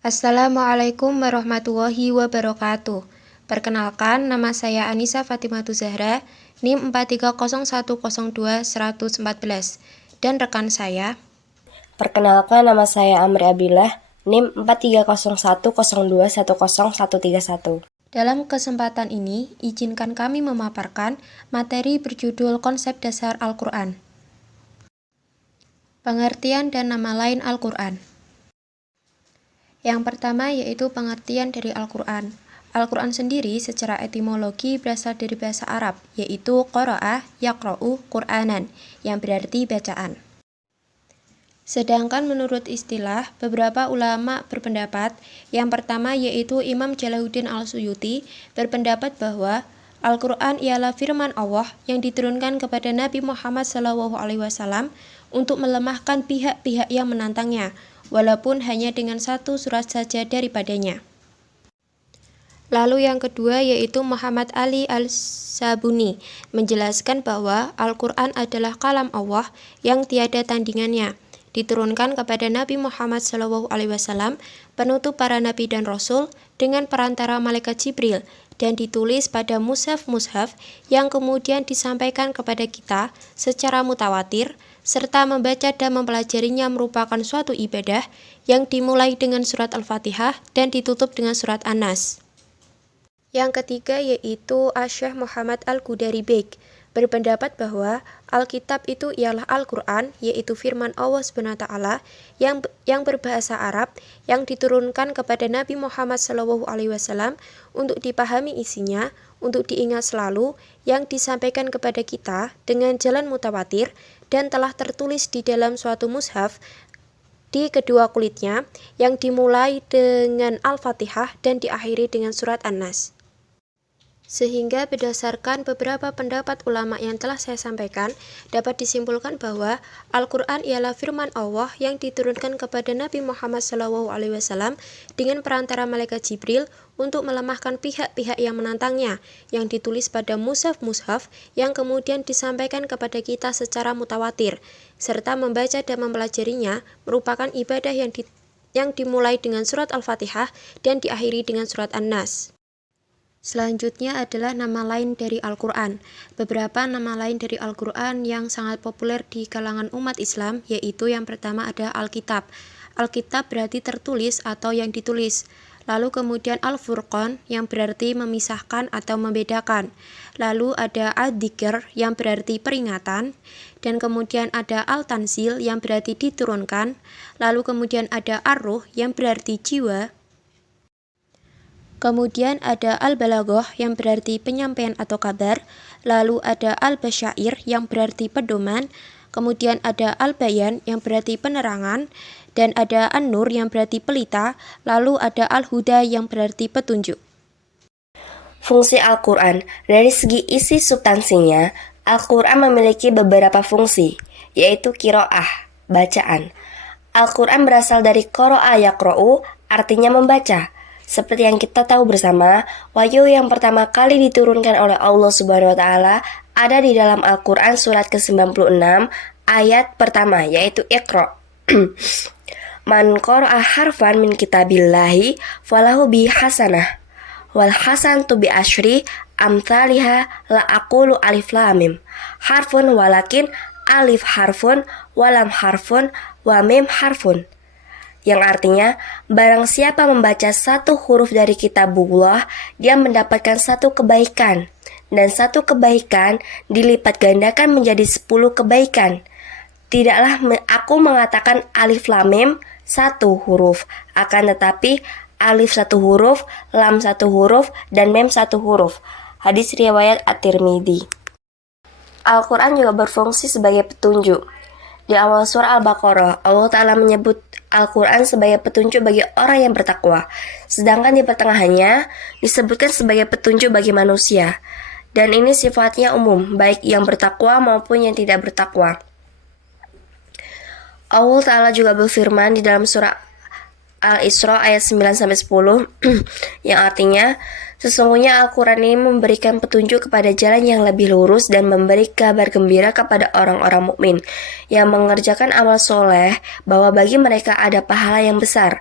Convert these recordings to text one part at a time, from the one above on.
Assalamualaikum warahmatullahi wabarakatuh. Perkenalkan, nama saya Anissa Fatimatu Zahra, NIM 430102-114, dan rekan saya. Perkenalkan, nama saya Amri Abdillah, NIM 430102101131. Dalam kesempatan ini, izinkan kami memaparkan materi berjudul Konsep Dasar Al-Quran. Pengertian dan nama lain Al-Quran. Yang pertama yaitu pengertian dari Al-Quran. Al-Quran sendiri secara etimologi berasal dari bahasa Arab, yaitu qara'a yaqra'u Qur'anan, yang berarti bacaan. Sedangkan menurut istilah, beberapa ulama berpendapat, yang pertama yaitu Imam Jalaluddin Al-Suyuti berpendapat bahwa Al-Quran ialah firman Allah yang diturunkan kepada Nabi Muhammad SAW untuk melemahkan pihak-pihak yang menantangnya, walaupun hanya dengan satu surat saja daripadanya. Lalu yang kedua yaitu Muhammad Ali Al-Sabuni menjelaskan bahwa Al-Quran adalah kalam Allah yang tiada tandingannya, diturunkan kepada Nabi Muhammad SAW, penutup para nabi dan rasul, dengan perantara malaikat Jibril, dan ditulis pada mushaf-mushaf yang kemudian disampaikan kepada kita secara mutawatir, serta membaca dan mempelajarinya merupakan suatu ibadah yang dimulai dengan surat Al-Fatihah dan ditutup dengan surat An-Nas. Yang ketiga yaitu Syekh Muhammad Al-Qudari Beg berpendapat bahwa Alkitab itu ialah Al-Quran, yaitu firman Allah SWT yang berbahasa Arab yang diturunkan kepada Nabi Muhammad SAW untuk dipahami isinya, untuk diingat selalu, yang disampaikan kepada kita dengan jalan mutawatir dan telah tertulis di dalam suatu mushaf di kedua kulitnya yang dimulai dengan Al-Fatihah dan diakhiri dengan surat An-Nas. Sehingga berdasarkan beberapa pendapat ulama yang telah saya sampaikan, dapat disimpulkan bahwa Al-Quran ialah firman Allah yang diturunkan kepada Nabi Muhammad SAW dengan perantara malaikat Jibril untuk melemahkan pihak-pihak yang menantangnya, yang ditulis pada mushaf-mushaf yang kemudian disampaikan kepada kita secara mutawatir, serta membaca dan mempelajarinya merupakan ibadah yang dimulai dengan surat Al-Fatihah dan diakhiri dengan surat An-Nas. Selanjutnya adalah nama lain dari Al-Quran. Beberapa nama lain dari Al-Quran yang sangat populer di kalangan umat Islam, yaitu yang pertama ada Alkitab. Alkitab berarti tertulis atau yang ditulis. Lalu kemudian Al-Furqan yang berarti memisahkan atau membedakan. Lalu ada Al-Dzikr yang berarti peringatan. Dan kemudian ada Al-Tanzil yang berarti diturunkan. Lalu kemudian ada Ar-Ruh yang berarti jiwa. Kemudian ada Al-Balaghah yang berarti penyampaian atau kabar, lalu ada Al-Basyair yang berarti pedoman, kemudian ada Al-Bayan yang berarti penerangan, dan ada An-Nur yang berarti pelita, lalu ada Al-Huda yang berarti petunjuk. Fungsi Al-Quran. Dari segi isi substansinya, Al-Quran memiliki beberapa fungsi, yaitu qiraah, bacaan. Al-Quran berasal dari qara'a yaqra'u, artinya membaca. Seperti yang kita tahu bersama, wahyu yang pertama kali diturunkan oleh Allah Subhanahu wa Ta'ala ada di dalam Al-Quran surat ke-96 ayat pertama, yaitu Iqra. Man qara'a harfan min kitabillahi falahu bi hasanah wal hasanatu bi asyri amthaliha la aqulu alif lam mim harfun walakin alif harfun walam harfun wa mim harfun, yang artinya, barang siapa membaca satu huruf dari kitabullah, dia mendapatkan satu kebaikan, dan satu kebaikan dilipat gandakan menjadi 10 kebaikan. Tidaklah aku mengatakan alif lam mim satu huruf, akan tetapi alif satu huruf, lam satu huruf, dan mim satu huruf. Hadis riwayat At-Tirmidzi. Al-Quran juga berfungsi sebagai petunjuk. Di awal surah Al-Baqarah, Allah Ta'ala menyebut Al-Quran sebagai petunjuk bagi orang yang bertakwa. Sedangkan di pertengahannya disebutkan sebagai petunjuk bagi manusia. Dan ini sifatnya umum, baik yang bertakwa maupun yang tidak bertakwa. Allah Ta'ala juga berfirman di dalam surah Al-Isra ayat 9-10 yang artinya, sesungguhnya Al-Quran ini memberikan petunjuk kepada jalan yang lebih lurus dan memberi kabar gembira kepada orang-orang mukmin yang mengerjakan amal soleh bahwa bagi mereka ada pahala yang besar.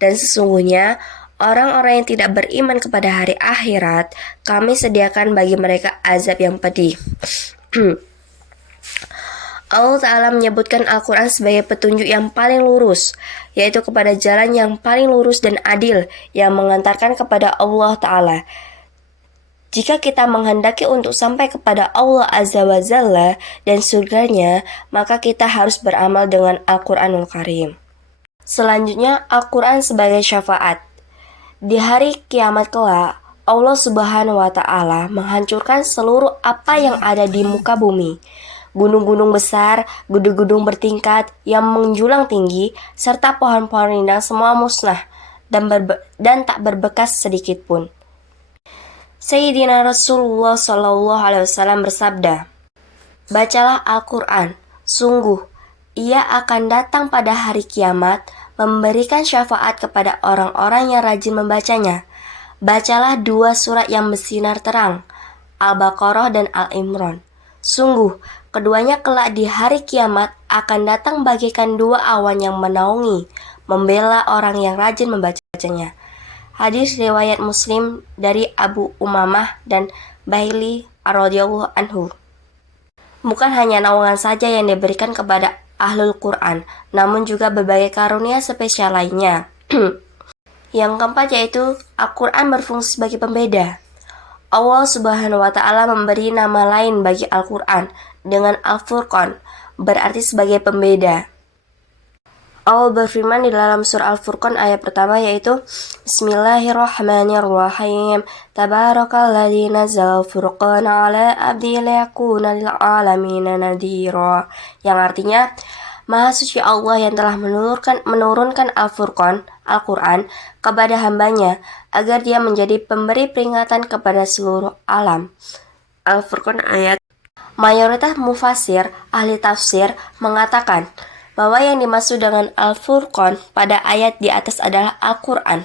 Dan sesungguhnya orang-orang yang tidak beriman kepada hari akhirat, kami sediakan bagi mereka azab yang pedih. Allah Ta'ala menyebutkan Al-Quran sebagai petunjuk yang paling lurus, yaitu kepada jalan yang paling lurus dan adil yang mengantarkan kepada Allah Ta'ala. Jika kita menghendaki untuk sampai kepada Allah Azza wa Jalla dan surganya, maka kita harus beramal dengan Al-Quranul Karim. Selanjutnya, Al-Quran sebagai syafaat. Di hari kiamat kelak, Allah Subhanahu wa Ta'ala menghancurkan seluruh apa yang ada di muka bumi. Gunung-gunung besar, gedung-gedung bertingkat yang menjulang tinggi, serta pohon-pohon rindang semua musnah dan tak berbekas sedikit pun. Sayyidina Rasulullah SAW bersabda, "Bacalah Al-Quran, sungguh ia akan datang pada hari kiamat memberikan syafaat kepada orang-orang yang rajin membacanya. Bacalah 2 surat yang bersinar terang, Al-Baqarah dan Al-Imran. Sungguh, keduanya kelak di hari kiamat akan datang bagaikan 2 awan yang menaungi, membela orang yang rajin membacanya." Hadis riwayat Muslim dari Abu Umamah dan Baili radhiyallahu anhu. Bukan hanya naungan saja yang diberikan kepada Ahlul Quran, namun juga berbagai karunia spesial lainnya. Yang keempat yaitu Al-Quran berfungsi sebagai pembeda. Allah Subhanahu wa Ta'ala memberi nama lain bagi Al-Quran dengan Al-Furqan, berarti sebagai pembeda. Allah berfirman di dalam surah Al-Furqan ayat pertama yaitu Bismillahirrahmanirrahim. Tabarakalladzi nazzala al-furqana ala abdihi liyakuna lil alamin nadhira. Yang artinya, Maha suci Allah yang telah menurunkan Al-Furqan, Al-Quran, kepada hambanya agar dia menjadi pemberi peringatan kepada seluruh alam. Al-Furqan ayat. Mayoritas mufassir, ahli tafsir, mengatakan bahwa yang dimaksud dengan Al-Furqan pada ayat di atas adalah Al-Quran.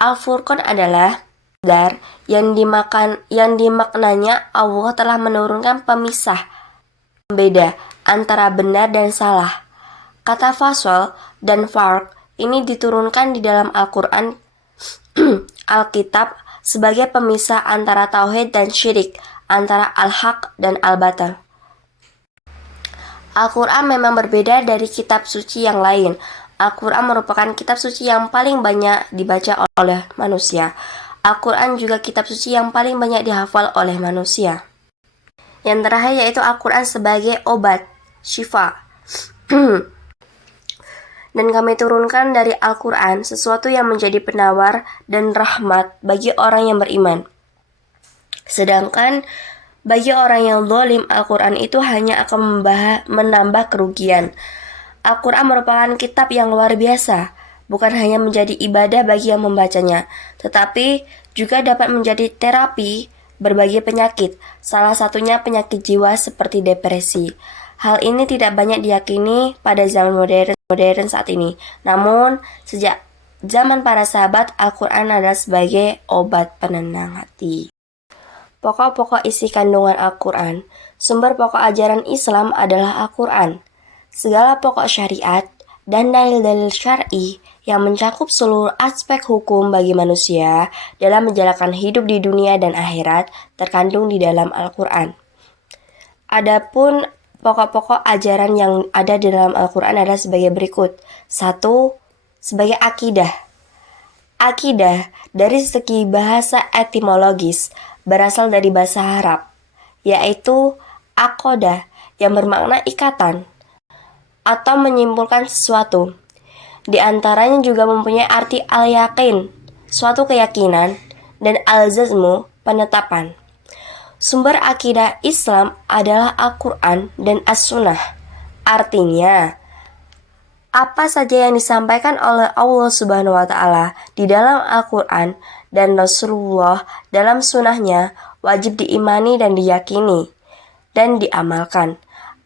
Al-Furqan adalah dar yang dimaknanya Allah telah menurunkan pemisah, pembeda antara benar dan salah. Kata fasol dan farq ini diturunkan di dalam Al-Quran Alkitab sebagai pemisah antara tauhid dan syirik, antara al-haq dan al-batal. Al-Quran memang berbeda dari kitab suci yang lain. Al-Quran merupakan kitab suci yang paling banyak dibaca oleh manusia. Al-Quran juga kitab suci yang paling banyak dihafal oleh manusia. Yang terakhir yaitu Al-Quran sebagai obat, syifa. Dan kami turunkan dari Al-Quran sesuatu yang menjadi penawar dan rahmat bagi orang yang beriman. Sedangkan bagi orang yang zalim, Al-Quran itu hanya akan menambah kerugian. Al-Quran merupakan kitab yang luar biasa, bukan hanya menjadi ibadah bagi yang membacanya, tetapi juga dapat menjadi terapi berbagai penyakit, salah satunya penyakit jiwa seperti depresi. Hal ini tidak banyak diyakini pada zaman modern saat ini. Namun, sejak zaman para sahabat, Al-Quran adalah sebagai obat penenang hati. Pokok-pokok isi kandungan Al-Quran. Sumber pokok ajaran Islam adalah Al-Quran. Segala pokok syariat dan dalil-dalil syar'i yang mencakup seluruh aspek hukum bagi manusia dalam menjalankan hidup di dunia dan akhirat terkandung di dalam Al-Quran. Adapun pokok-pokok ajaran yang ada di dalam Al-Quran adalah sebagai berikut. 1. Sebagai akidah. Akidah dari segi bahasa etimologis berasal dari bahasa Arab, yaitu aqodah yang bermakna ikatan atau menyimpulkan sesuatu. Di antaranya juga mempunyai arti al-yakin, suatu keyakinan, dan al-jazmu, penetapan. Sumber akidah Islam adalah Al-Quran dan As-Sunnah. Artinya, apa saja yang disampaikan oleh Allah Subhanahu wa Ta'ala di dalam Al-Quran dan Rasulullah dalam sunnahnya wajib diimani dan diyakini dan diamalkan.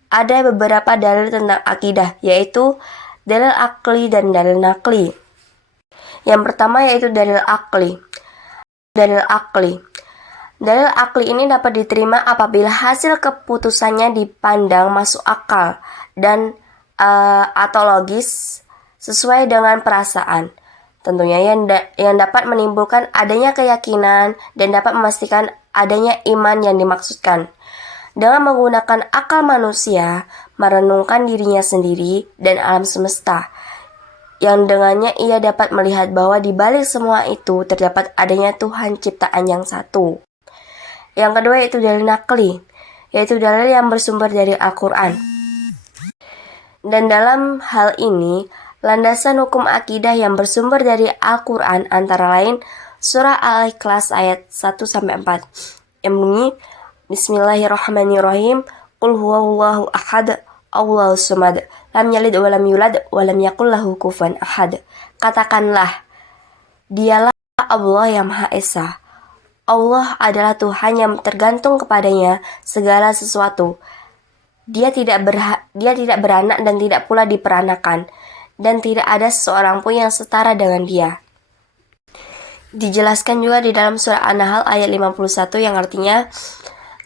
Ada beberapa dalil tentang akidah, yaitu dalil akli dan dalil nakli. Yang pertama yaitu dalil akli. Dalil akli. Dalil akli ini dapat diterima apabila hasil keputusannya dipandang masuk akal dan atau logis sesuai dengan perasaan. tentunya yang dapat menimbulkan adanya keyakinan dan dapat memastikan adanya iman yang dimaksudkan. Dengan menggunakan akal manusia, merenungkan dirinya sendiri dan alam semesta, yang dengannya ia dapat melihat bahwa di balik semua itu terdapat adanya Tuhan ciptaan yang satu. Yang kedua yaitu dalil nakli, yaitu dalil yang bersumber dari Al-Quran. Dan dalam hal ini, landasan hukum akidah yang bersumber dari Al-Quran antara lain surah Al-Ikhlas ayat 1-4 yang bunyi Bismillahirrahmanirrahim, Qul huwallahu ahad, Allahus samad, lam yalid wa lam yulad wa lam yakul lahu kufuwan ahad. Katakanlah, dialah Allah yang Maha Esa. Allah adalah Tuhan yang tergantung kepadanya segala sesuatu. Dia tidak beranak dan tidak pula diperanakan, dan tidak ada seseorang pun yang setara dengan dia. Dijelaskan juga di dalam surah An-Nahl ayat 51 yang artinya,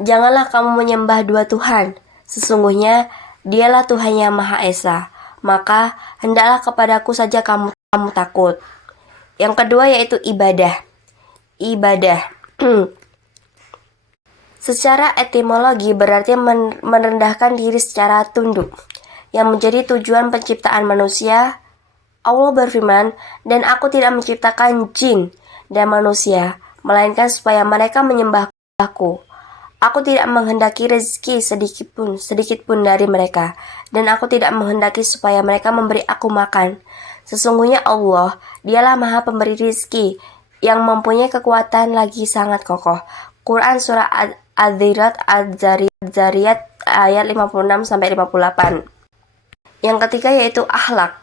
janganlah kamu menyembah dua Tuhan, sesungguhnya dialah Tuhan yang Maha Esa, maka hendaklah kepadaku saja kamu takut. Yang kedua yaitu ibadah. Secara etimologi berarti merendahkan diri secara tunduk, yang menjadi tujuan penciptaan manusia. Allah berfirman, dan aku tidak menciptakan jin dan manusia, melainkan supaya mereka menyembahku. Aku tidak menghendaki rezeki sedikit pun dari mereka, dan aku tidak menghendaki supaya mereka memberi aku makan. Sesungguhnya Allah, dialah Maha Pemberi rezeki, yang mempunyai kekuatan lagi sangat kokoh. Quran surah Az-Zariyat ayat 56-58. Yang ketiga yaitu akhlak.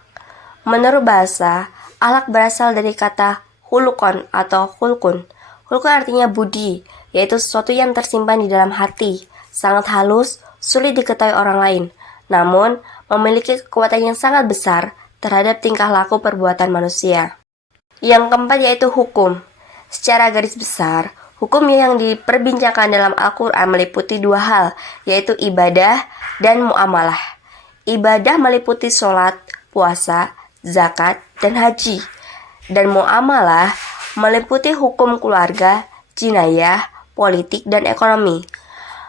Menurut bahasa, akhlak berasal dari kata hulukon atau hulkun. Hulkun artinya budi, yaitu sesuatu yang tersimpan di dalam hati, sangat halus, sulit diketahui orang lain, namun memiliki kekuatan yang sangat besar terhadap tingkah laku perbuatan manusia. Yang keempat yaitu hukum. Secara garis besar, hukum yang diperbincangkan dalam Al-Quran meliputi dua hal, yaitu ibadah dan muamalah. Ibadah meliputi sholat, puasa, zakat, dan haji. Dan muamalah meliputi hukum keluarga, jinayah, politik, dan ekonomi.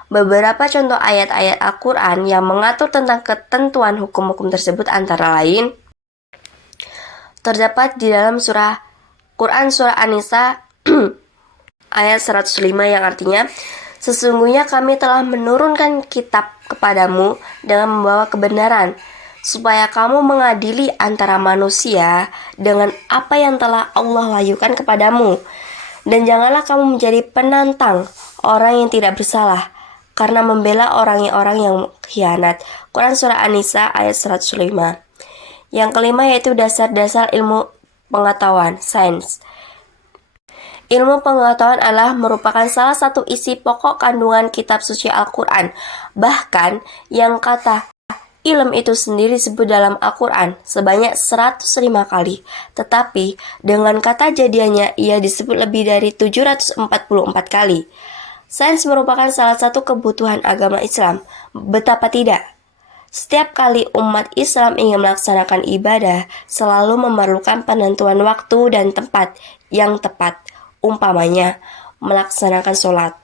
Beberapa contoh ayat-ayat Al-Quran yang mengatur tentang ketentuan hukum-hukum tersebut antara lain terdapat di dalam Quran surah An-Nisa ayat 105 yang artinya, sesungguhnya kami telah menurunkan kitab kepadamu dengan membawa kebenaran, supaya kamu mengadili antara manusia dengan apa yang telah Allah wahyukan kepadamu. Dan janganlah kamu menjadi penantang orang yang tidak bersalah, karena membela orang-orang yang khianat. Quran surah An-Nisa ayat 105. Yang kelima yaitu dasar-dasar ilmu pengetahuan, sains. Ilmu pengetahuan adalah merupakan salah satu isi pokok kandungan kitab suci Al-Quran. Bahkan yang kata ilm itu sendiri disebut dalam Al-Quran sebanyak 105 kali. Tetapi dengan kata jadiannya ia disebut lebih dari 744 kali. Sains merupakan salah satu kebutuhan agama Islam. Betapa tidak? Setiap kali umat Islam ingin melaksanakan ibadah, selalu memerlukan penentuan waktu dan tempat yang tepat. Umpamanya, melaksanakan sholat,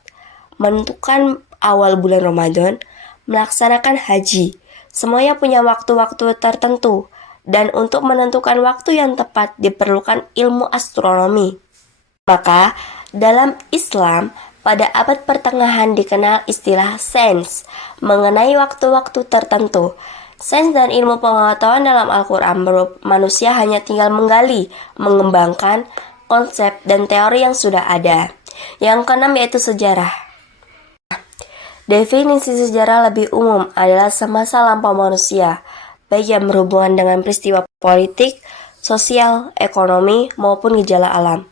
menentukan awal bulan Ramadan, melaksanakan haji. Semuanya punya waktu-waktu tertentu, dan untuk menentukan waktu yang tepat diperlukan ilmu astronomi. Maka, dalam Islam, pada abad pertengahan dikenal istilah sains mengenai waktu-waktu tertentu. Sains dan ilmu pengetahuan dalam Al-Quran manusia hanya tinggal menggali, mengembangkan konsep dan teori yang sudah ada. Yang keenam yaitu sejarah. Definisi sejarah lebih umum adalah semasa lampau manusia, baik yang berhubungan dengan peristiwa politik, sosial, ekonomi, maupun gejala alam.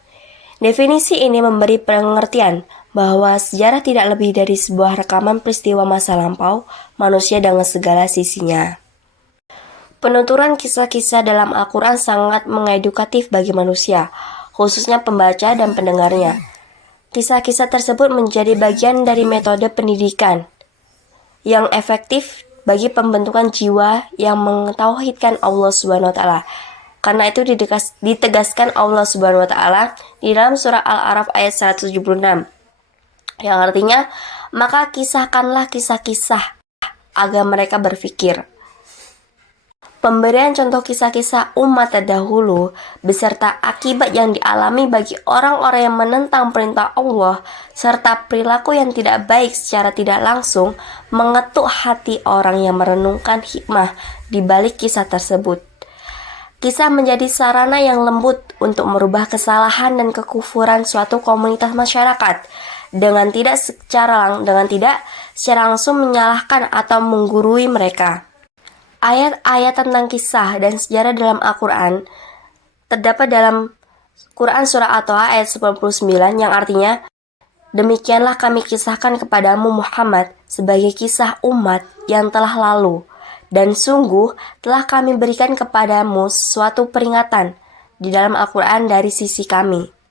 Definisi ini memberi pengertian bahwa sejarah tidak lebih dari sebuah rekaman peristiwa masa lampau manusia dengan segala sisinya. Penuturan kisah-kisah dalam Al-Quran sangat mengedukatif bagi manusia, khususnya pembaca dan pendengarnya. Kisah-kisah tersebut menjadi bagian dari metode pendidikan yang efektif bagi pembentukan jiwa yang mentauhidkan Allah SWT. Karena itu ditegaskan Allah Subhanahu wa taala di dalam surah Al-A'raf ayat 176. Yang artinya, maka kisahkanlah kisah-kisah agar mereka berpikir. Pemberian contoh kisah-kisah umat terdahulu beserta akibat yang dialami bagi orang-orang yang menentang perintah Allah serta perilaku yang tidak baik secara tidak langsung mengetuk hati orang yang merenungkan hikmah di balik kisah tersebut. Kisah menjadi sarana yang lembut untuk merubah kesalahan dan kekufuran suatu komunitas masyarakat dengan tidak secara langsung menyalahkan atau menggurui mereka. Ayat-ayat tentang kisah dan sejarah dalam Al-Quran terdapat dalam Quran Surah At-Taha ayat 99 yang artinya, demikianlah kami kisahkan kepadamu Muhammad sebagai kisah umat yang telah lalu, dan sungguh telah kami berikan kepadamu suatu peringatan di dalam Al-Quran dari sisi kami.